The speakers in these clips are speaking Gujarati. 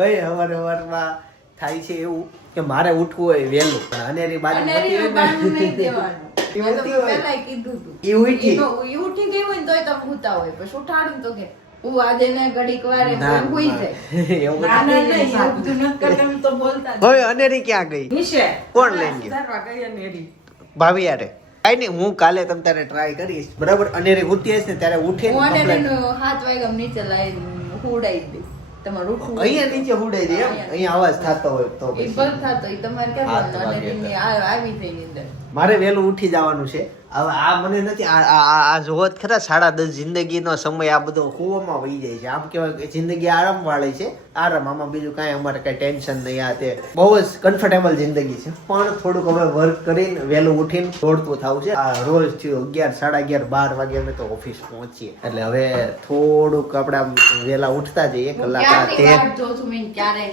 ભાઈ હવારમાં થાય છે એવું કે મારે ઉઠવું હોય વહેલું પણ અનેરી બાજુ નહીં દેવાનું. મેં તમને પહેલાય કીધું હતું. એ ઉઠી ઈ ઉઠી ગઈ હોય ને તોય તમે સૂતા હોય. પછી ઉઠાડું તો કે હું આજે ને ઘડીક વારે હુઈ જાય. એવું ના, ના, નહીં, એવું બધું નથી કરતા. એમ તો બોલતા જ. હવે અનેરી ક્યાં ગઈ? નિશે. કોણ લઈને ગયું? સુધારવા ગઈ અનેરી. ભાભી યારે કઈ નહીં, હું કાલે તમ તારે ટ્રાય કરીશ બરાબર. અનેરી ઉઠી હશે ને ત્યારે ઉઠે હું અનેરીનું 7 વાગ્યા નીચે લાવીને હુડાઈ દઉં. તમારું ઉઠવું અહીંયા નીચે હુડાઈ દે એમ? અહીંયા અવાજ થતો હોય તો ઈ પછી. બંધ થતો ઈ તમારે કેમ હાથ વાગે અનેરીની આવી થઈ નીંદર. મારે વહેલું ઉઠી જવાનું છે. હવે આ મને નથી આ જોવો જ ખરા 10:30 જિંદગીનો સમય આ બધો કૂવામાં વહી જાય છે. આમ કહેવાય કે જિંદગી આરામ વાળી છે. આરામ, આમાં બીજું કાંઈ અમારે કાંઈ ટેન્શન નહીં. આ તે બહુ જ કમ્ફર્ટેબલ જિંદગી છે. પણ થોડુંક હવે વર્ક કરીને વહેલું ઉઠીને દોડતું થવું છે. આ રોજ થયું 11, 11:30, 12 વાગે અમે તો ઓફિસ પહોંચીએ. એટલે હવે થોડુંક આપણે આમ વહેલા ઉઠતા જઈએ. કલાક આ તે ક્યારે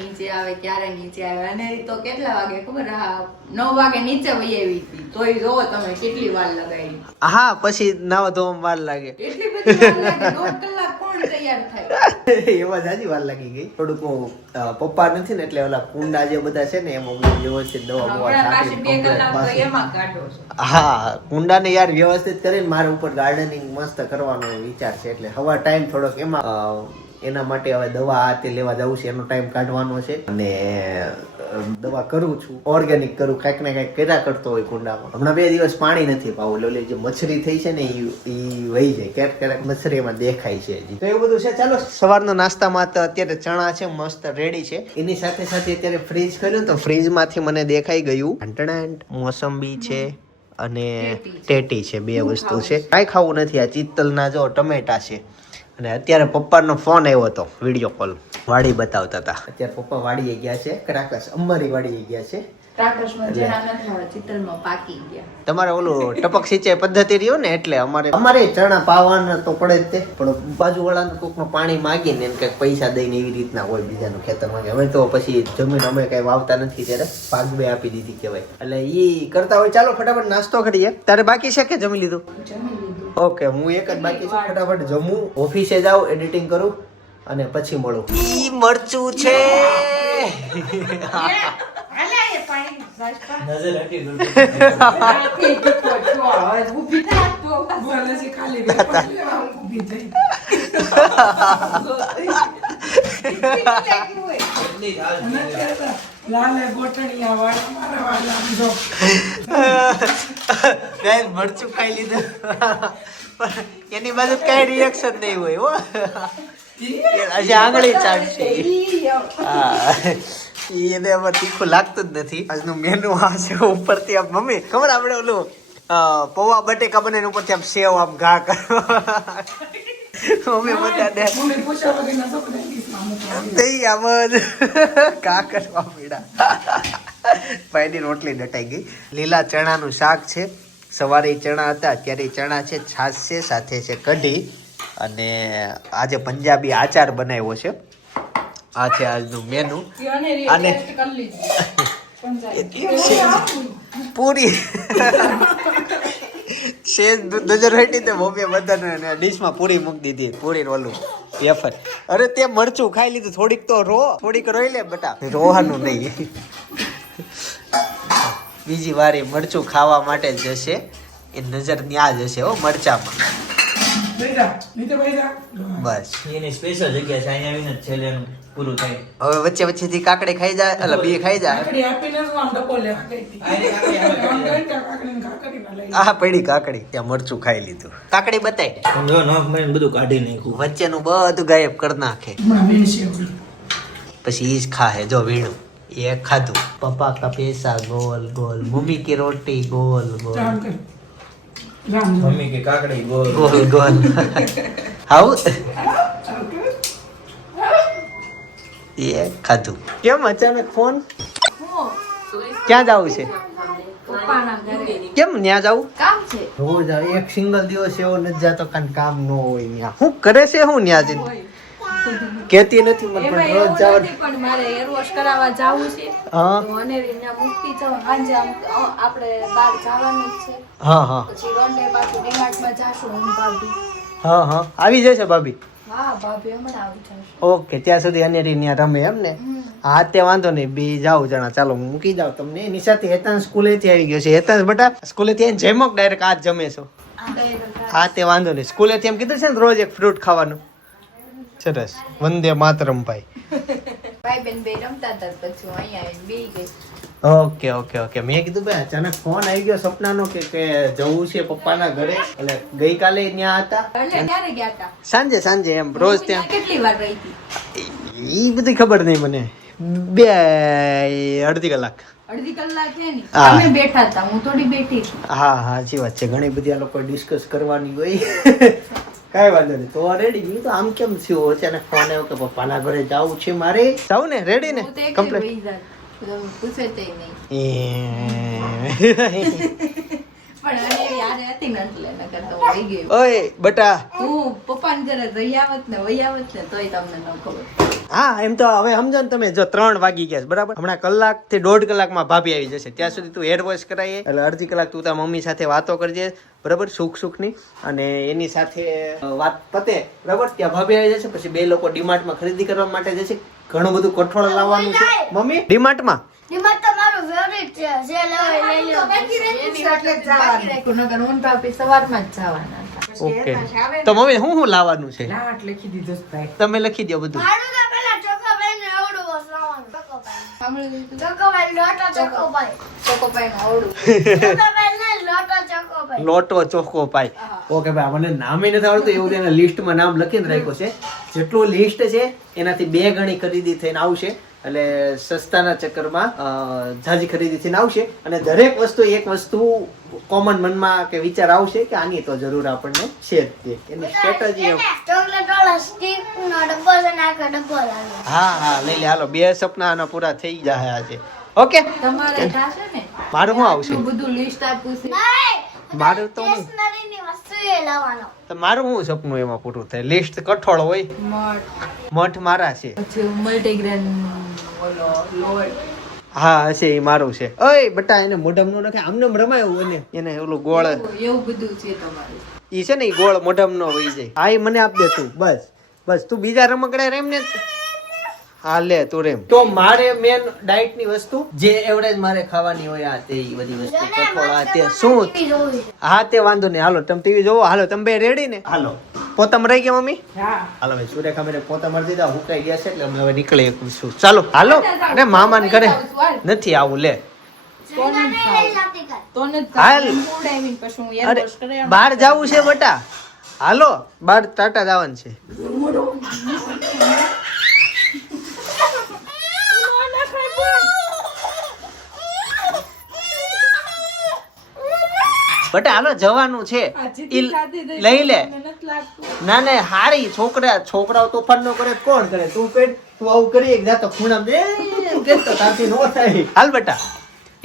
નીચે આવે અને ઈ તો કેટલા વાગે ખબર? 9 વાગે નીચે વહી આવી હતી. તોય જોવો તમે કેટલી વાર લગાડી. હા, પછી નાવા ધોવામાં વાર લાગે. એટલી બધી વાર લાગે. 1.5 કલાક કોણ તૈયાર થાય? એમાં જાજી વાર લાગી ગઈ. થોડુંક પપ્પા નથી ને એટલે ઓલા કુંડા જે બધા છે ને એમાં બધું વ્યવસ્થિત દવા બવા પાછી 2 કલાક તો એમાં કાઢો છો. હા, કુંડાને યાર વ્યવસ્થિત કરીને મારે ઉપર ગાર્ડનિંગ મસ્ત કરવાનો વિચાર છે. એટલે હવા ટાઈમ થોડોક એમાં એના માટે હવે દવા આ તે લેવા જવું છે. એનો ટાઈમ કાઢવાનો છે અને દવા કરું છું, ઓર્ગેનિક કરું, કાંઈક ને કાંઈક કર્યા કરતો હોય કુંડામાં. હમણાં 2 દિવસ પાણી નથી પાવું. ઓલી જે મચ્છરી થઈ છે ને એ વહી જાય. ક્યારેક મચ્છરી એમાં દેખાય છે હજી. તો એવું બધું છે. ચાલો, સવારના નાસ્તામાં તો અત્યારે ચણા છે મસ્ત રેડી છે. એની સાથે સાથે અત્યારે ફ્રીજ કર્યું તો ફ્રીજમાંથી મને દેખાઈ ગયું મોસંબી છે અને ટેટી છે. 2 વસ્તુ છે. કાંઈ ખાવું નથી. આ ચિત્તલના જો ટમેટા છે. અને અત્યારે પપ્પાનો ફોન આવ્યો હતો, વિડીયો કોલ, વાડી બતાવતા હતા. અત્યારે પપ્પા વાડીએ ગયા છે, ક્રાકસ અંબારી વાડીએ ગયા છે. તમારે ઓલું ટપક સિંચાઈ પદ્ધતિ રહ્યો ને એટલે અમારે ચણા પાવાના તો પડે જ તે. પણ બાજુવાળાને કોકનું પાણી માગીને એને કંઈક પૈસા દઈને એવી રીતના હોય બીજાનું ખેતરમાં. અમે તો પછી જમીન અમે કઈ વાવતા નથી ત્યારે પાક બે આપી દીધી કહેવાય. એટલે ઈ કરતા હોય. ચાલો ફટાફટ નાસ્તો કરીએ. તારે બાકી છે કે જમી લીધું? ઓકે, હું એક જ બાકી છે. ફટાફટ જમું, ઓફિસે જાઉં, એડિટિંગ કરું અને પછી મળું. ઈ મરચું છે. નજર હટી ગઈ. મરચું ખાઈ લીધું. એની બાજુ કઈ રિએક્શન નહીં હોય હો. હજી આંગળી ચાટશે. એને એમાં તીખું લાગતું જ નથી. આજનું મેનુ આ છે. ઉપરથી આમ મમ્મી ખબર આપણે ઓલું પૌવા બટેકા બને ઉપરથી આમ સેવ આમ ઘા કરવા મમ્મી બધાને ઘા કરવા પીડા. ભાઈની રોટલી ડટાઈ ગઈ. લીલા ચણાનું શાક છે. સવારે ચણા હતા, અત્યારે ચણા છે, છાશ છે, સાથે છે કઢી અને આજે પંજાબી આચાર બનાવ્યો છે. આ છે આજનું મેનુ. અને પૂરી શેજ નજર હટી તો મમ્મીએ બધાને ડીશમાં પૂરી મૂકી દીધી. પૂરી ઓલું વેફર. અરે તે મરચું ખાઈ લીધું. થોડીક તો થોડીક રોઈ લે બેટા. રોવાનું નહીં. બીજી વાર મરચું ખાવા માટે જશે. એ નજર ન્યા જશે હો મરચામાં. બસ એની સ્પેશિયલ જગ્યા છે. અહીંયા આવીને છેલ્લે પૂરું થાય. હવે વચ્ચે વચ્ચેથી કાકડી ખાઈ જાય, એટલે બે ખાઈ જાય. આ પડી કાકડી. ત્યાં મરચું ખાઈ લીધું. કાકડી બતાય. સમજો નખ મારીને બધું કાઢી નાખ્યું. વચ્ચેનું બધું ગાયબ કરી નાખે. પછી ઈ જ ખાહે. જો વીણું એ ખાધું. પપ્પા કા પૈસા ગોલ ગોલ, મમ્મી की रोटी गोल गोल, મમ્મી કે કાકડી ગોલ गोल गोल. હાઉ એ ખાધું. કેમ અચાનક ફોન? ક્યાં જવું છે? કેમ ન્યા જવું? કામ છે. રોજ એક સિંગલ દિવસ એવો નથી જાતો કાન કામ ન હોય. ન્યા શું કરે છે? હું ન્યા જઈને કેતી નથી મને, પણ રોજ જાવ. પણ મારે હેર વોશ કરાવવા જાવું છે. હા તો અનેરીને મુક્તિ જાવ. સાંજે આપણે બહાર જવાનું જ છે. હા હા પછી રોંડે પાછું ડીમાર્ટમાં જાશું હું ભાભી. હા હા આવી જશે ભાભી. હા ભાભી હમણાં આવી જશે. ઓકે, ત્યાં સુધી અનેરી ત્યાં રમે એમ ને? હા તે વાંધો નહીં, બે જાવ જણા, ચાલો હું મૂકી જાવ તમને. એની સાથે હેતાન સ્કૂલેથી આવી ગયો છે. હેતાન બેટા સ્કૂલેથી આવીને જમો ડાયરેક્ટ આજ જમે છો? હા તે વાંધો નહીં, સ્કૂલેથી એમ કીધું છે ને રોજ એક ફ્રૂટ ખાવાનું. સરસ, વંદે માતરમ ભાઈ. ભાઈ બેન બે રમતા હતા પછી હું અહીંયા આવીને બેહી ગઈ. ઓકે ઓકે ઓકે, મેં કીધું ભાઈ અચાનક ફોન આવી ગયો સપનાનો કે જવું છે પપ્પાના ઘરે. એટલે ગઈકાલે ત્યાં હતા. એટલે ક્યારે ગયા હતા? સાંજે સાંજે એમ રોજ ત્યાં. કેટલી વાર રહી હતી? ઈ બધી ખબર નહીં મને. અડધી કલાક. અડધી કલાક છે ને. હા. તમે બેઠા હતા, હું થોડી બેઠી હતી. હા હા સાચી વાત છે, ઘણી બધી આ લોકો ડિસ્કસ કરવાની હોય. કાંઈ વાંધો નહીં, તો રેડી. હું તો આમ કેમ થયું અચાનક ફોન આવ્યો કે પપ્પાના ઘરે જવું છે મારે. જાવ ને, રેડી ને? હું તો એકલી કમ્પ્લીટ. બેહી જાત. તો પૂછે તે નહીં. પણ અનેરી હારે હતી ને એટલે નકર તો વહી ગયું. ઓય બટા. હું પપ્પાને ઘરે જઈ આવત ને વહી આવત ને તોય તમને ન ખબર. હા એમ તો હવે સમજો ને તમે, જો 3 વાગી ગયા છે બરાબર, હમણાં કલાક થી 1.5 કલાકમાં ભાભી આવી જશે. ત્યાં સુધી તું હેર વોશ કરાવીએ, એટલે અડધી કલાક તું તારા મમ્મી સાથે વાતો કરજે બરાબર, સુખ સુખની. અને એની સાથે વાત પતે બરાબર, ત્યાં ભાભી આવી જશે. પછી બે લોકો ડીમાર્ટમાં ખરીદી કરવા માટે જશે. ઘણું બધું કઠોળ લાવવાનું છે મમ્મી ડીમાર્ટમાં. ડિમાર્ટ તો મારું ફેવરિટ છે. જે લેવાય લઈ લો. એની એટલે જ બાકી રાખ્યું, નકર હું ને ભાભી સવારમાં જ જવાના હતા. ઓકે, તો મમ્મી હું લાવવાનું છે તમે લખી દો બધું. મારું તો પેલા ચોકોપાઈ ને આવડું વસાવાનું. ચોકોપાઈ. સાંભળી લીધું? ચોકોપાઈ લોટો ચોકોપાઈ. ચોકોપાઈનું આવડું. ચોકોપાઈ ને લોટો ચોકોપાઈ. લોટો ચોખ્ખો પાય. ઓકે ભાઈ, મને નામે નથી આવડતું, એવું તેના લિસ્ટમાં નામ લખીને રાખ્યું છે. જેટલું લિસ્ટ છે એનાથી 2 ગણી ખરીદી થઈને આવશે. એટલે સસ્તાના ચક્કરમાં ઝાઝી ખરીદી થઈને આવશે. અને દરેક વસ્તુ એક વસ્તુ કોમન મનમાં કે વિચાર આવશે કે આની તો જરૂર આપણને છે જ તે. એની સ્ટ્રેટેજી ચોકલેટ વાળો સ્ટીક નો ડબ્બો છે ને આખો ડબ્બો લાગે. હા હા લઈ લે, હાલો 2 સપના આના પૂરા થઈ જાય આજે. ઓકે, તમારે થશે ને? મારું શું આવશે? આટલું બધું લિસ્ટ આપ્યું છે. નહીં. મારું તો હું. સ્ટેશનરી ની વસ્તુ એ લાવવાનો. તો મારું શું સપનું એમાં પૂરું થાય? લિસ્ટ કઠોળ હોય, મઠ, મઠ મારા છે. પછી મલ્ટીગ્રેન ઓલો લોટ. હા હશે, એ મારું છે. ઓય બટા, એને મોઢામાં નો નખાય, આમને રમાય એવું. એને ઓલું ગોળ એવું બધું છે તમારું. ઈ છે ને, ઈ ગોળ મોઢામાં નો વહી જાય. હા, ઈ મને આપ દે તું. બસ બસ, તું બીજા રમકડા રેમ ને. હા લે તું રેમ. તો મારે મેન ડાયટ ની વસ્તુ જે એવરેજ મારે ખાવાની હોય, આ તે ઈ બધી વસ્તુ કઠોળ આ તે શું. ટીવી જોવી. હા તે વાંધો નહીં, હાલો તમે ટીવી જોવો. હાલો તમે બે રેડી ને? હાલો પોતા મરાઈ ગયા મમ્મી? હાલો ભાઈ, સુરેખા મેં પોતા મારી દીધા, હુકાઈ ગયા છે, એટલે અમે હવે નીકળી છું. ચાલો હાલો. અરે મામાને ઘરે નથી આવું, લે તો નથી લઈ જાતી કર. તો નથી હાલ. ઉડાવીને પછી હું અરે એર વોશ કરી આવું. બહાર જવું છે બટા, હાલો બહાર ટાટા જવાનું છે. બટા હાલો જવાનું છે, ઈ લઈ લે. ના ના હારી છોકરાઓ તોફાન નો કરે તો કોણ કરે? તું પેટ તું આવું કરી જાતો ખૂણામાં કેતો તારથી નો થાય. હાલ બટા,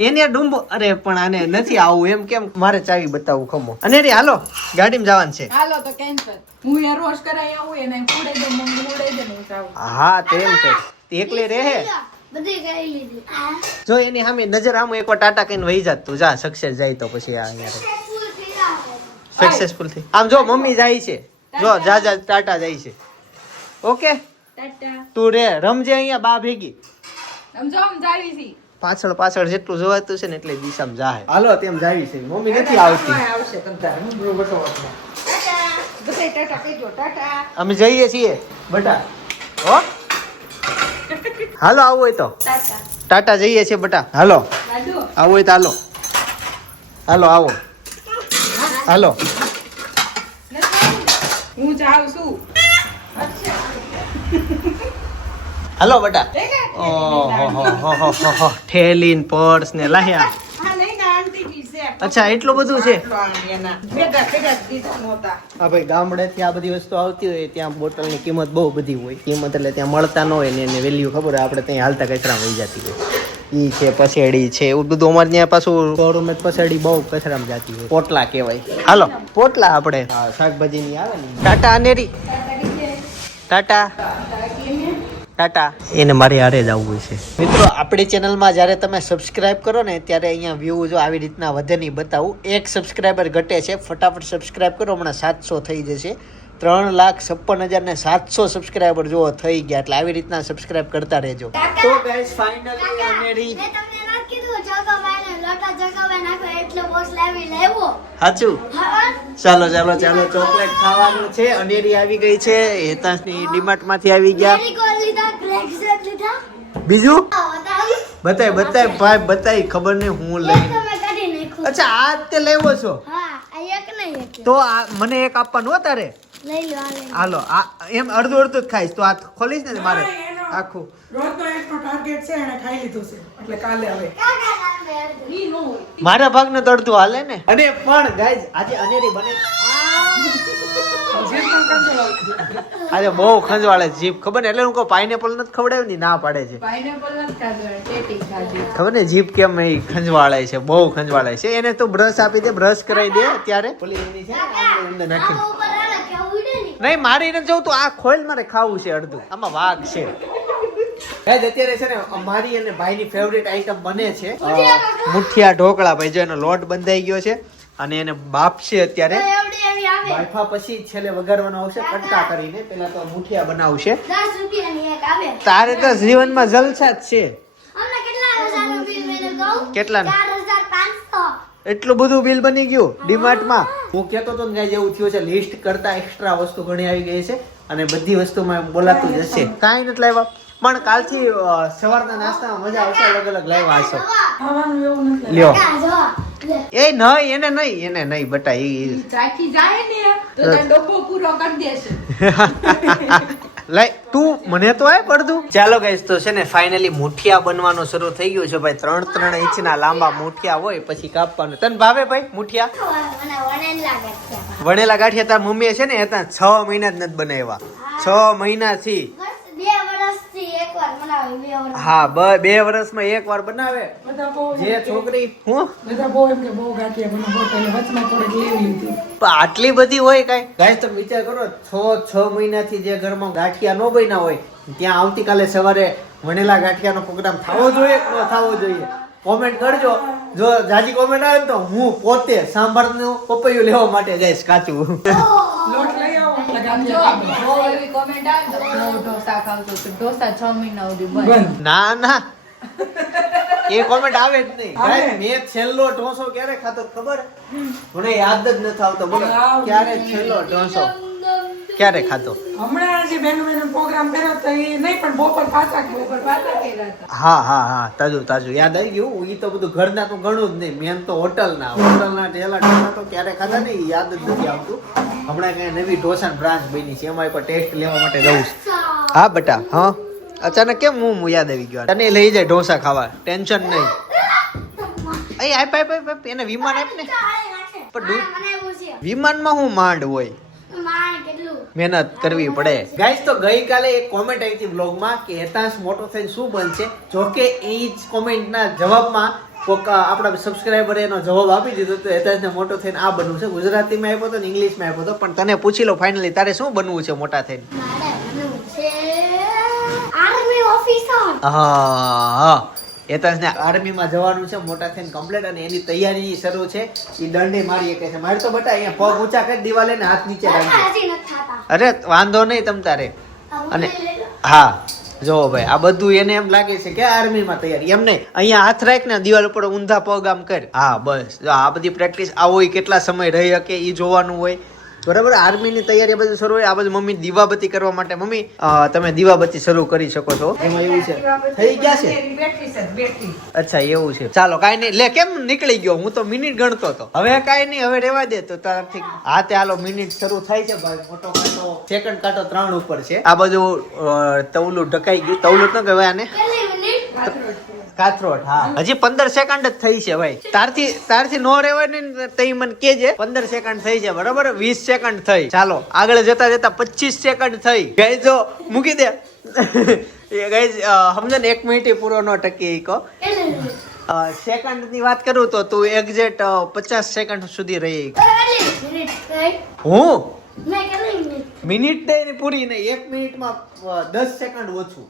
એને ડુંબો. અરે પણ આને નથી આવું એમ કેમ? મારે ચાવી બતાવું ખમો. અને રે હાલો ગાડીમાં જવાનું છે. હાલો તો કેન્સલ. હું એર વોશ કરાવી આવું એને ઉડાઈ દે, મમ્મી ઉડાઈ દે ને હું જાઉં. હા તેમ કે એકલે રહે. બધી કરી લીધી. જો એની સામે નજર આમ એકવાર ટાટા કહીને વહી જાત તું. જા સક્સેસ જાય તો પછી આ સક્સેસફુલ થઈ. આમ જો મમ્મી જાય છે, જો જા ટાટા જાય છે. Okay tata. તું રે રમજે અહીંયા બા ભેગી. સમજો આમ જાવી છી. પાછળ પાછળ જેટલું જોવાતું છે ને એટલે દિશામાં જાહે. હાલો તેમ જાવી છે, મમ્મી નથી આવતી. આવશે તમ તારે હું બરોબર બધાય ટાટા કહેજો. ટાટા. અમે જઈએ છીએ બટા. હો હાલો આવું હોય તો ટાટા. ટાટા જઈએ છીએ બટા. હાલો રાજુ. આવું હોય તો હાલો. હાલો આવો. હાલો હું જાઉં છું. હાલો બટા. ઓહો ઠેલીન પર્સ ને લાહ્યા. અચ્છા એટલું બધું છે. હા ભાઈ, ગામડેથી આ બધી વસ્તુ આવતી હોય ત્યાં બોટલની કિંમત બહુ બધી હોય. કિંમત એટલે ત્યાં મળતા ન હોય ને એને વેલ્યુ ખબર હોય. આપણે ત્યાં હાલતા કચરામાં વહી જતી હોય. ઈ છે પસેડી છે એવું બધું. અમારે ત્યાં પાછું શોરૂમ પસેડી બહુ કચરામાં જતી હોય. પોટલા કહેવાય. હાલો પોટલા આપણે શાકભાજી ની આવે ને. ટાટા અનેરી. ટાટા ટાટા. એને મારે હારે જ આવવું છે. મિત્રો આપણી ચેનલમાં જ્યારે તમે સબસ્ક્રાઇબ કરો ને ત્યારે અહીંયા વ્યૂ જો આવી રીતના વધે નહીં બતાવું. 1 સબસ્ક્રાઇબર ઘટે છે, ફટાફટ સબસ્ક્રાઇબ કરો, હમણાં 700 થઈ જશે. 3,56,700 સબસ્ક્રાઈબર જો થઈ ગયા. એટલે આવી રીતના સબસ્ક્રાઈબ કરતા રહેજો. તો ગાઈસ ફાઇનલી અનેરી મેં તમને ના કીધું જગાવાને લોટા જગાવા નાખો એટલે બોસ લાવ્યો. સાચું. હા ચાલો ચોકલેટ ખાવાનું છે. અનેરી આવી ગઈ છે. હેતાંશની ડીમાર્ટ માંથી આવી ગયા. મેરીગોલ્ડ લીધા, ગ્રેપ્સ લીધા. બીજું બતાવી બતાય ભાઈ બતાય. ખબર નહીં હું લઈ. તમે કાઢી નાખ્યું. અચ્છા આ તે લેવો છો હા આ એક નહીં એક તો આ મને એક આપવાનું હો તારે. લઈ લો આ લઈ લો. હાલો આ એમ અડધું જ ખાઈશ તો આ ખોલીશ ને મારે આખું. રોજનો એકનો ટાર્ગેટ છે એને ખાઈ લીધું છે એટલે કાલે હવે કાકા લાવે અડધું. ઈ નો હોય. મારા ભાગને તો અડધું હાલે ને. અને પણ ગાઈઝ આજે અનેરી બને જે પણ કંટ્રોલ આજે બહુ ખંજવાળે જીભ. ખબર ને એટલે હું કહું પાઇનેપલ નથી ખવડાવ્યું ની ના પાડે છે. પાઇનેપલ નથી ખાધું, ટેટી ખાધી. ખબર ને જીભ કેમ એ ખંજવાળે છે. બહુ ખંજવાળે છે. એને તો બ્રશ આપી દે, બ્રશ કરાવી દે ત્યારે ઓલી એની છે ને આંગળી અંદર નાખી. આમાં ઉપર આલે કે ઉડે નહીં. નહીં મારી નથી જવું તો આ ખોલ મારે ખાવું છે અડધું. આમાં વાઘ છે. ગાઈઝ અત્યારે છે ને મારી અને ભાઈની ફેવરિટ આઈટમ બને છે મુઠિયા ઢોકળા. ભાઈ જો એનો લોટ બંધાઈ ગયો છે અને એને બાફશે અત્યારે. તો એવડી એવી આવે. બાફા પછી છેલ્લે વઘારવાનો આવશે કટકા કરીને. પેલા તો મુઠિયા બનાવશે. 10 રૂપિયાની એક આવે. તારે તો જીવનમાં જલસા જ છે. અમને કેટલા હજારનું બિલ મેને કહું? કેટલાનું? 4,500. એટલું બધું બિલ બની ગયું ડીમાર્ટમાં. હું કહેતો તો ને જેવું થયું છે. લિસ્ટ કરતા એક્સ્ટ્રા વસ્તુ ઘણી આવી ગઈ છે અને બધી વસ્તુમાં બોલાતું જ હશે. કાંઈ નથી લાવ્યા પણ કાલથી સવારના નાસ્તામાં મજા આવશે. અલગ અલગ લાવ્યા હશો. ખાવાનું એવું નથી લ્યો કાકા જો લે. એ નહીં એને નહીં બટા ઈ ચાખી જાય ને તો તારો ડબ્બો પૂરો કરી દેશે. લાઈ તું મને તો આય પડતું. ચાલો ગાઈસ તો છે ને ફાઇનલી મુઠિયા બનવાનું શરૂ થઈ ગયું છે ભાઈ. 3 ઇંચના લાંબા મુઠિયા હોય પછી કાપવાનું. તને ભાવે ભાઈ મુઠિયા? મને વણેલા ગાંઠિયા. વણેલા ગાંઠિયા તાર મમ્મીએ છે ને હતા 6 મહિના જ નથી બનાવ્યા. 6 મહિનાથી. બસ 2 વર્ષથી એકવાર બનાવી 2 વર્ષ. હા 2 વર્ષમાં એક વાર બનાવે. બધા બહુ જે છોકરી હું બધા બહુ એમ કે બહુ ગાંઠિયા મને બહુ એટલે વચમાં થોડીક લેવી હતી. પણ આટલી બધી હોય કઈ? ગાઈસ તમે વિચાર કરો 6 મહિનાથી જે ઘરમાં ગાંઠિયા ન બન્યા હોય ત્યાં આવતીકાલે સવારે વણેલા ગાંઠિયાનો પ્રોગ્રામ થવો જોઈએ કે ન થવો જોઈએ? કોમેન્ટ કરજો. જો જાજી કોમેન્ટ આવે ને તો હું પોતે સાંભારનું પપૈયું લેવા માટે જઈશ કાચું. લોટ લઈ આવો એટલે જો ગાંઠિયા બહુ એવી comment આવે ને તો બહુ ઢોસા ખાવતો તો ઢોસા 6 મહિના સુધી બંધ. બંધ. ના એ કોમેન્ટ આવે જ નહીં. આવે. ગાઈસ મેં છેલ્લો ઢોસો ક્યારે ખાતો ખબર? મને યાદ જ નથી આવતો. બોલો ક્યારે છેલ્લો ઢોસો ક્યારે ખાતો? હમણાં જે બેનું પ્રોગ્રામ કર્યો તો એ નહીં પણ બપોર પાછા ઉપર પાછા કર્યા હતા. હા તાજું યાદ આવી ગયું. ઈ તો બધું ઘરના તો ઘણું જ નહીં. મેન તો હોટલના ઢેલા ઢોસા તો ક્યારે ખાધા ને ઈ યાદ જ નથી આવતું. હમણાં કઈ નવી ઢોસાની બ્રાન્ચ બની છે એમાં એકવાર ટેસ્ટ લેવા માટે જવું છે. હા બટા હા અચાનક કેમ હું યાદ આવી ગયો? તને લઈ જાય ઢોસા ખાવા. ટેન્શન નહીં. અહીં આપ એને વિમાન આપ ને. પણ દૂધ બનાવ્યું છે. વિમાનમાં હું માંડ હોય. માણ કેટલું મહેનત કરવી પડે. ગાઈસ તો ગઈકાલે એક કોમેન્ટ આવી હતી બ્લોગમાં કે હેતાંશ મોટો થઈને શું બનશે. જોકે એ જ કોમેન્ટના જવાબમાં કોક આપણા સબસ્ક્રાઈબરે એનો જવાબ આપી દીધો તો હેતાંશને મોટો થઈને આ બનવું છે. ગુજરાતીમાં આપ્યો હતો ને ઇંગ્લિશમાં આપ્યો હતો પણ તને પૂછી લો ફાઇનલી તારે શું બનવું છે મોટા થઈને? મારે બનવું છે આર્મી ઓફિસર. હા હેતાંશને આર્મીમાં જવાનું છે મોટા થઈને કમ્પ્લીટ અને એની તૈયારી શરૂ છે. એ દંડે મારી શકે છે. મારે તો બટા અહીંયા પગ ઊંચા કરી દિવાલે ને હાથ નીચે રાખજે. હજી નથી થતા. અરે વાંધો નહીં તમ તારે. હું અને લઈ લો. હા જો ભાઈ આ બધું એને એમ લાગે છે કે આર્મીમાં તૈયારી. એમ નહીં અહીંયા હાથ રાખ ને દિવાલ ઉપર ઊંધા પગ આમ કર. હા બસ જો આ બધી પ્રેક્ટિસ આ હોય કેટલા સમય રહી શકે એ જોવાનું હોય. બરાબર આર્મીની તૈયારી બધું શરૂ હોય. આ બધું મમ્મી દીવાબત્તી કરવા માટે મમ્મી તમે દીવાબત્તી શરૂ કરી શકો છો. એમાં એવું છે થઈ ગયા છે. બેટરી છે બેટરી. અચ્છા એવું છે. ચાલો કાઈ નહીં લે કેમ નીકળી ગયો? હું તો મિનિટ ગણતો હતો. હવે કાઈ નહીં હવે રેવા દે તો તારથી. હા તે હાલો મિનિટ શરૂ થાય છે ભાઈ. મોટો કાંટો સેકન્ડ કાંટો 3 ઉપર છે. આ બધું તવલું ઢકાઈ ગયું. તવલું ન કહેવાય આને કેટલી મિનિટ? કાથરોટ. હા હજી 15 સેકન્ડ જ થઈ છે ભાઈ. તારથી નો રેવાય ને તઈ મને કેજે. 15 સેકન્ડ થઈ છે બરાબર. 20 સેકન્ડ થઈ. ચાલો આગળ જતા 25 સેકન્ડ થઈ. ગાઈઝ જો મૂકી દે. ગાઈઝ સમજે ને 1 મિનિટ પૂરો ન ટકી કહો. કેટલી મિનિટ? સેકન્ડ ની વાત કરું તો તું એક્ઝેક્ટ 50 સેકન્ડ સુધી રહી. કેટલી મિનિટ થઈ? હું મેં કેટલી મિનિટ? મિનિટ નહીં પૂરી નહીં. 1 મિનિટમાં 10 સેકન્ડ ઓછું.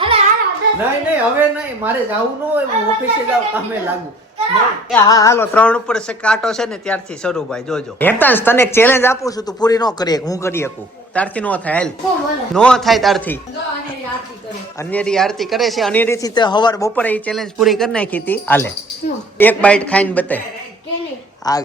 હાલો, હાલો, 10 નહીં હવે નહીં મારે જાવું ન હોય. હું ઓફિસે જાઉં કામે લાગુ. એ હા હાલો 3 ઉપર છે કાંટો છે ને ત્યારથી શરૂ ભાઈ જોજો હેતાંશ તને એક ચેલેન્જ આપું છું તું પૂરી ન કરી હું કરી શકું તારથી નો થાય હેલ નો થાય તારથી અનેરી આરતી કરે છે અનેરી થી તો હવાર બપોરે એ ચેલેન્જ પૂરી કરી નાખી હતી હાલે એક બાઈટ ખાઈને બતાય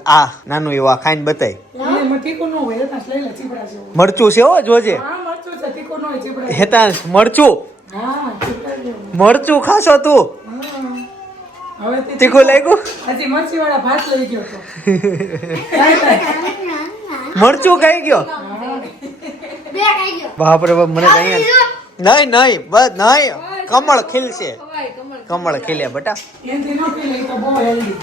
આ નાનું એવું આ ખાઈને બતાય એમાં તીખું ન હોય હેતાંશ લઈ લે ચીપડા જેવું. મરચું છે હો જોજે હા મરચું છે તીખું ન હોય ચીપડા જેવું. હેતાંશ મરચું હા ચીપડા જેવું. મરચું ખાશો તું હા. હવે તે તીખું લાગ્યું હજી મરચી વાળા ભાત લઈ ગયો તો મરચું ખાઈ ગયો બે ખાઈ ગયો બાપરે બાપ મને તો અહીંયા નહીં બસ નહીં કમળ ખીલશે કમળ ખીલે બેટા એનથી ન પી લઈ તો બહુ હેલ્ધી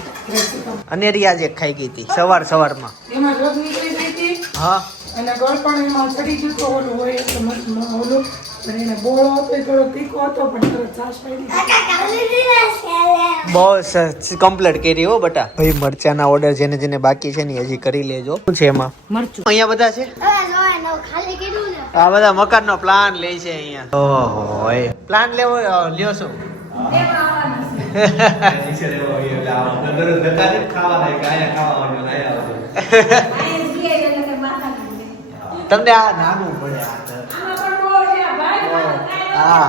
અને રિયાજ એક ખાઈ ગઈ હતી સવારમાં એમાં રોગ નીકળી ગઈ હતી હા અને ગળ પણ એમાં ચડી ગયું તો ઓલું હોય એટલે ઓલું અને એને બોળો હતો એ થોડો તીખો હતો પણ તરત છાશ પડી બહુ કમ્પ્લીટ કરી હો બેટા ભાઈ મરચાના ઓર્ડર જેને જેને બાકી છે ને હજી કરી લેજો શું છે એમાં મરચું અહીંયા બધા છે ખાલી કીધું ને આ બધા મકાનનો પ્લાન લે છે અહીંયા ઓહો પ્લાન લેવો લ્યો છો તમને આ નાનું પડે હા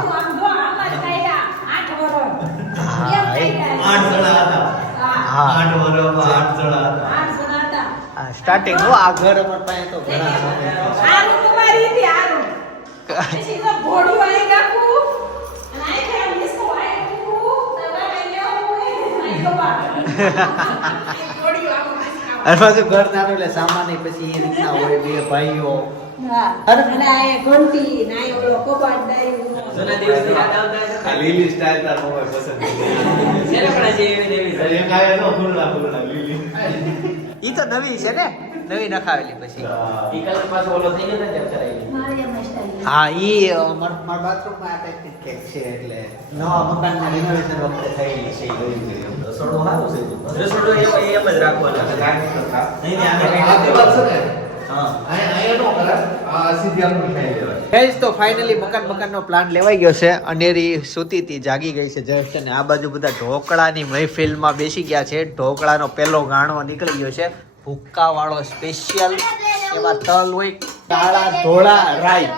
સ્ટાર્ટિંગ નો આ ઘર અમાર પાસે તો ઘણા અને પાછું ઘર નાનું એટલે સામાન પછી એ રીતના હોય બે ભાઈઓ જૂના દિવસની યાદ આવતા હશે. આ લીલી સ્ટાઇલ તાર મોબાઈલ પસંદ જેને પણ હજી એવી ને એવી છે. એક આયા નો ફૂલડા લીલી ઈ તો નવી છે ને નવી નખાવેલી પછી ઈ કલર પાછો ઓલો થઈ ગયો ને ત્યારે કરાવી. હા ઈ મારા બાથરૂમમાં આ ટાઈપની કેક છે એટલે નવા મકાનના રિનોવેશન વખતે થયેલી છે ઈ જોઈ ગઈ. રસોડું સારું છે તું રસોડું એમ જ રાખવાનો. નહીં, નહીં, આને કંઈ આ નથી. વાત છે ને હા. આયા નો કરા આ સીધી આપણે ખાઈ લેવાય ગાઈસ તો ફાઇનલી મકાનનો પ્લાન લેવાઈ ગયો છે અનેરી સૂતી હતી જાગી ગઈ છે જસ્ટ અને આ બાજુ બધા ઢોકળાની મહેફિલમાં બેસી ગયા છે ઢોકળાનો પહેલો ગાણો નીકળી ગયો છે ભૂક્કા વાળો સ્પેશિયલ એમાં તલ હોય કાળા ધોળા રાઈ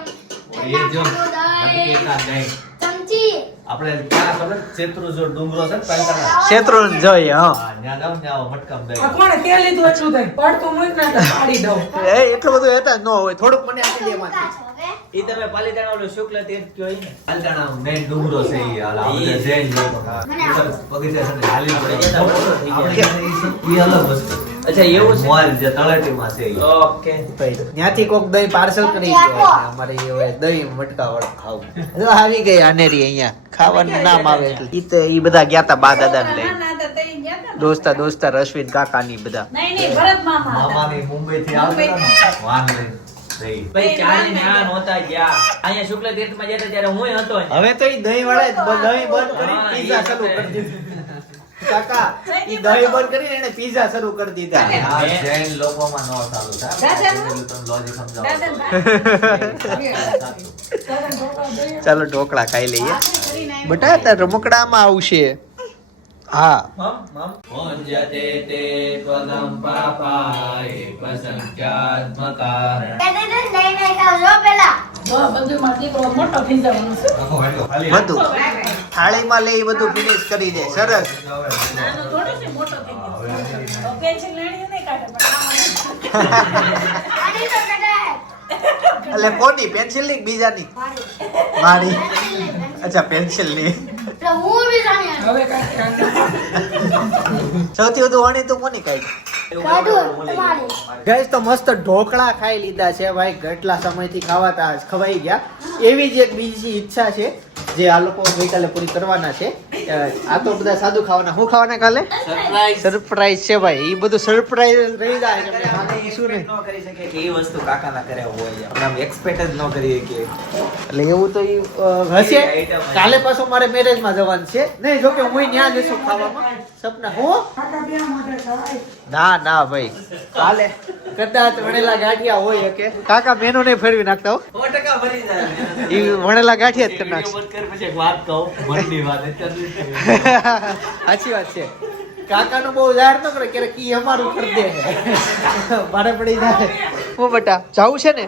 એ જો બટકેકા નહીં ચમચી આપણે ક્યાં ખબર શેત્રુંજોર ડુંગરો છે ને પાલતાના શેત્રુંજ જોઈએ હા હા ન્યા જાવ ન્યા મટકામ દઈ આ કોણે તેલ લીધું એટલું થાય પડતું મૂક ના તો પાડી દઉં એ એટલું બધું હતા ન હોય થોડુંક મને આપી દે એમાંથી ઈ તમે પાલીતાણા ઓલું શુક્લ તીર્થ કયો ઈ ને? પાલતાના મેઇન ડુંગરો છે ઈ હાલ આપણે જૈન લોકો બગીચા છે ને હાલી પડે ઈ અલગ વસ્તુ અચ્છા એવું છે? મોલ જે તળેટીમાં છે ઈ ઓકે. ત્યાંથી કોક દહીં પાર્સલ કરી ગયો એટલે અમારે એ હવે દહીં મટકા વાળું ખાવું જો આવી ગઈ અનેરી અહીંયા ખાવાનું નામ આવે એટલે ઈ તો ઈ બધા ગયા તા બા દાદાને લઈને દોસ્તા અશ્વિન કાકાની બધા મામાની મુંબઈ થી આવતા ને વાન લઈને દહીં. ભાઈ ચાલે ન્યા નહોતા ગયા. અહીંયા શુક્લ તીર્થમાં ગયા તા ત્યારે હુંય હતો અહીંયા. હવે તો ઈ દહીં વાળા દહીં બંધ કરી હા, પીઝા ઈ શરૂ છે. કરી દીધું કાકા ઈ દહીં બંધ કરીને એને પીઝા શરૂ કરી દીધા આ જૈન લોકોમાં નો ચાલુ થાય તમે લોજિક સમજાવો ચાલો ઢોકળા ખાઈ લઈએ બટા તાર રમકડામાં આવશે હા ભંજતે તે ત્વગમ પાપાય પ્રસંખ્યાત્મકારણ. લઈને ખાવજો પેલા બધું માં દીકરો મોટો થઈ જવાનો છે બધું થાળીમાં લઈ બધું ફિનિશ કરી દે સરસ નાનો થોડો છે મોટો થઈ ગયો પેન્સિલ લેણી નહીં કાઢે પણ આની તો કઢાય એટલે કોની પેન્સિલ ની કે બીજાની મારી અચ્છા પેન્સિલ ની તો હું બી જાણી હવે કાઢે સૌથી વધુ વણી તું કોની કાઢી કાઢું તમારી ગઈસ તો મસ્ત ઢોકળા ખાઈ લીધા છે ભાઈ કેટલા સમયથી ખાવાતા ખવાઈ ગયા એવી જ એક બીજી ઈચ્છા છે જે આ લોકો ગઈકાલે પૂરી કરવાના છે આ તો બધા સાદું ખાવાના શું ખાવાના કાલે સરપ્રાઈઝ છે ભાઈ એ બધું સરપ્રાઈઝ રહી જાય છે આપણે ખાવાનું શું નહીં ન કરી શકે કે એ વસ્તુ કાકાના કરે હોય આપણે આમ એક્સપેક્ટ જ ન કરીએ કે એટલે એવું તો ઈ, હશે કાલે પાછું મારે મેરેજમાં જવાનું છે નહીં જોકે હું ત્યાં જઈશું ખાવામાં સપના હું કાકા બે માટે ખાય ના ના ભાઈ કાલે કદાચ વણેલા ગાંઠિયા હોય કે કાકા મેનુ નહીં ફેરવી નાખતા હો 100% ભરી જાય. ઈ વણેલા ગાંઠિયા જ કરી નાખશે બંધ કર પછી એક વાત કહું મનની વાત અત્યારે સાચી વાત છે કાકાનું બહુ જાહેર ન કરે ક્યારેક ઈ અમારું કરી દે મારે પડી જાય હું બેટા જાવું છે ને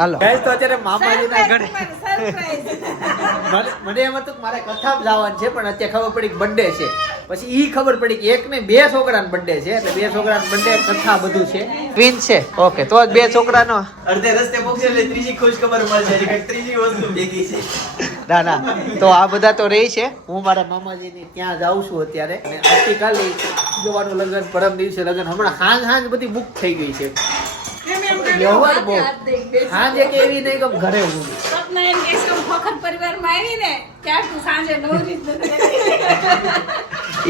હાલો ગાઈસ તો અત્યારે મામાજીના ઘરે મને એમ હતું કે મારે કથામાં જવાનું છે પણ અત્યારે ખબર પડી કે બર્થડે છે પછી ઈ ખબર પડી કે એક ને 2 છોકરાનો બર્થડે છે એટલે 2 છોકરાનો બર્થડે કથા બધું છે ટ્વિન છે ઓકે તો 2 છોકરાનો અડધે રસ્તે પહોંચે એટલે ત્રીજી ખુશ ખબર મળશે કે કંઈક ત્રીજી વસ્તુ ભેગી છે. ના તો આ બધા તો રહી છે હું મારા મામાજીની ત્યાં જાઉં છું અત્યારે અને આવતીકાલે જોવાનું લગ્ન પરમ દિવસે લગ્ન હમણાં હાંજ બધી બુક થઈ ગઈ છે વ્યવહાર બહુ હાંજે કે એવી નહીં કે ઘરે હું સપના એમ કે હું વખત પરિવારમાં આવી ને ક્યાં તું સાંજે નવરી જ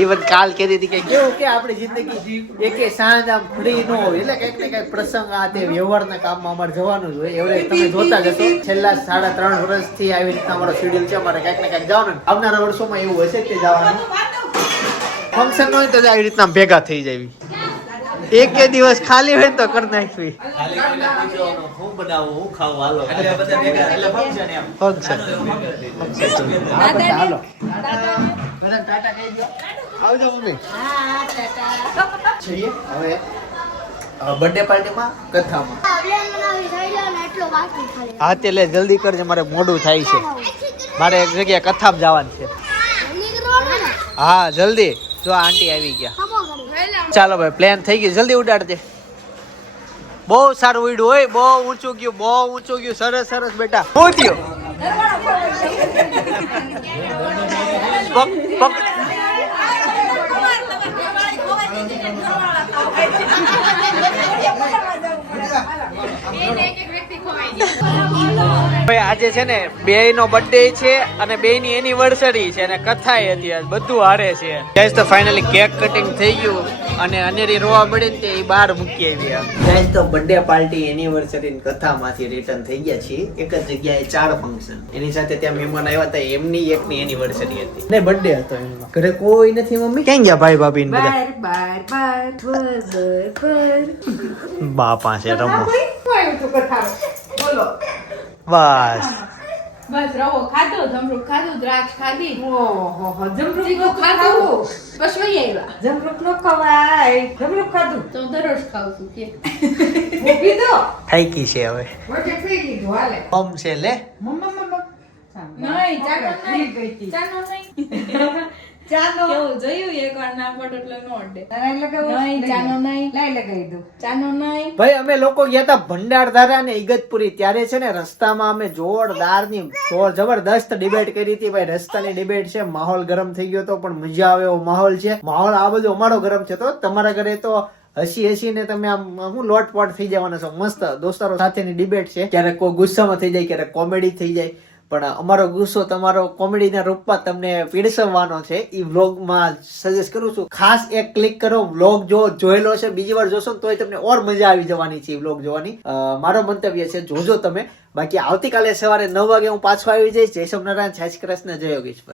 ઇવન કાલ કહેતી હતી કે કેવું કે આપણી જિંદગી એકે સાંજ આમ ફ્રી ન હોય એટલે કંઈક ને કંઈક પ્રસંગ આ તે વ્યવહારના કામમાં અમારે જવાનું જ હોય એવરેજ તમે જોતા જ હશો છેલ્લા 3.5 વર્ષથી આવી રીતના અમારો શેડ્યુલ છે અમારે કંઈક ને કંઈક જવાનું આવનારા વર્ષોમાં એવું હશે કે જવાનું ફંક્શન હોય તો આવી રીતના ભેગા થઈ જાય એક દિવસ ખાલી હોય તો કરી નાખવી ખાલી કોઈને પૂછવાનું, હું બનાવું હું ખાવું હાલો એટલે બધા ભેગા એટલે function એમ. ફંક્શન હા બધા હાલો બધા ટાટા કહી દો આવજો મમ્મી છીએ હવે બર્થડે પાર્ટીમાં કથામાં પ્લેન બનાવી થઈ લો ને એટલો બાકી ખાલી હા તે લે જલ્દી કરજે મારે મોડું થાય છે મારે એક જગ્યાએ કથામાં જવાનું છે જલ્દી કરવાનું ને હા જલ્દી જો આંટી આવી ગયા ખમો કરી ચાલો ભાઈ પ્લાન થઈ ગયું જલ્દી ઉડાડજે બહુ સારું ઉડ્યું હોય બહુ ઊંચું ગયું સરસ સરસ બેટા શું થયું ભાઈ આજે છે ને બેયનો બર્થડે છે અને બેયની એનિવર્સરી છે અને કથાય હતી આજ બધું હારે છે ગાઈસ તો ફાઇનલી કેક કટિંગ થઈ ગયું અને અનેરી રોવા મળી ને તે બહાર મૂકી આવ્યા ગાઈસ તો બર્થડે પાર્ટી એનિવર્સરી ની કથામાંથી રિટર્ન થઈ ગયા છીએ એક જ જગ્યાએ 4 ફંક્શન એની સાથે ત્યાં મહેમાન આવ્યા હતા એમની એકની એનિવર્સરી હતી ને બર્થડે હતો એમનો ઘરે કોઈ નથી મમ્મી ક્યાં ગયા ભાઈ ભાભી ને બધા બાપા છે રમો બોલો બસ બસ રવો ખાધો જમરૂખ ખાધું દ્રાક્ષ ખાધી ઓહો જમરૂખ ચીકુ ખાધું બસ વહી આવ્યા જમરૂખ નો ખવાય જમરૂખ ખાધું તો દરરોજ ખાઉં છું કે હું પીધો થાકી છે હવે વચ્ચે પી લીધું હાલે ઓમ છે લે મમ્મા નહીં ચાનો નહીં ચાનો નહીં ચાલો કેવું જોયું એકવાર ના પડે એટલે નો અડે એટલે કે નહીં ચાનો નહીં લઈ લગાવી દઉં ચાનો નહીં ભાઈ અમે લોકો ગયા હતા ભંડારધારા ને ઈગતપુરી ત્યારે છે ને રસ્તામાં અમે જોરદારની જબરદસ્ત ડિબેટ કરી હતી ભાઈ રસ્તાની ડિબેટ છે માહોલ ગરમ થઈ ગયો તો પણ મજા આવે એવો માહોલ છે માહોલ આ બધો અમારો ગરમ છે તો તમારા ઘરે તો હસી ને તમે આમ હું લોટપોટ થઈ જવાના છો મસ્ત દોસ્તારો સાથેની ડિબેટ છે ક્યારેક કોઈ ગુસ્સામાં થઈ જાય ક્યારેક કોમેડી થઈ જાય પણ અમારો ગુસ્સો તમારો કોમેડીના રૂપમાં તમને પીરસવાનો છે ઈ વ્લોગમાં સજેસ્ટ કરું છું ખાસ એક ક્લિક કરો વ્લોગ જો જોયેલો છે બીજી વાર જોશો તોય તમને ઓર મજા આવી જવાની છે વ્લોગ જોવાની મારો મંતવ્ય છે જોજો તમે બાકી આવતીકાલે સવારે 9 વાગે હું પાછો આવી જઈશ જય સોમનારાયણ જય શ્રી કૃષ્ણ જય યોગેશ્વર